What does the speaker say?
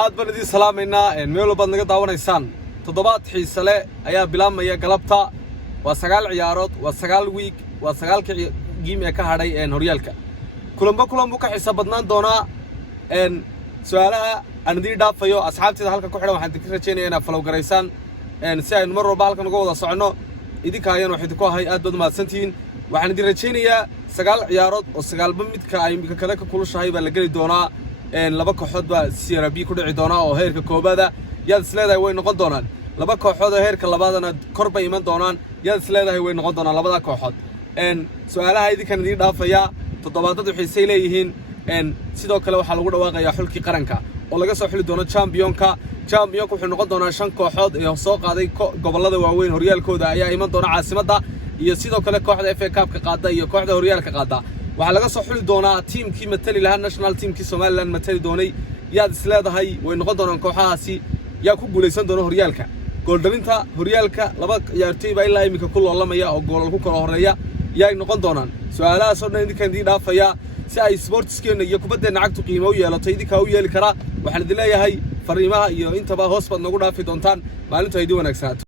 aad baan idin salaameynaa meel walba naga daawanaysaan toddobaad xiiso leh ayaa bilaabmaya galabta waa 9 ciyaarood waa 9 week waa 9 game ee ka hadhay horyaalka kulanba ka xiiso badnaan doona su'aalaha aan idin dhaafayo asxaabteeda halka ku xidhan waxaan idin rajeynayaa inaad follow gareysaan si aynu mar walba halkan uga wada socono idinka ayaan wax idinku ahay aad baad mahadsantihiin waxaan idin rajeynayaa 9 ciyaarood oo 9 midka ay midka kale ka kulushahay baa la gali doonaa laba kooxood baa CRB ku dhici doona oo heerka koobada yaad isleedahay way noqon doonaan laba kooxood oo heerka labaadana kor bay iman doonaan yaad isleedahay way noqon doonaan labada kooxood su'aalaha idinkan idin dhaafaya toddobaadadu xiisay leeyihiin sidoo kale waxa lagu dhawaaqayaa xulkii qaranka oo laga soo xuli doono championka wuxuu noqon doonaa 5 kooxood ee soo qaaday gobolada waaweyn horyaalkooda ayaa iman doona caasimadda iyo sidoo kale kooxda FA Cup ka qaada iyo kooxda horyaalka qaada waxa laga soo xuli doonaa teamkii matali lahaa national teamkii Somaliland matali doonay yaad isleedahay way noqon doonaan kooxahaasi yaa ku guuleysan doona horyaalka gool dhalinta horyaalka laba ciyaartoy baa ilaa imika ku loolamaya oo gool ku kala horeeya yaa noqon doonaan su'aalaha soo dhan idinkan idin dhaafaya si ay sportskeena iyo kubadda cagtu qiimo u yeelato idinka u yeeli kara waxaan idin leeyahay fariimaha iyo intaba hoos baad nagu dhaafi doontaan maalinta idin wanaagsan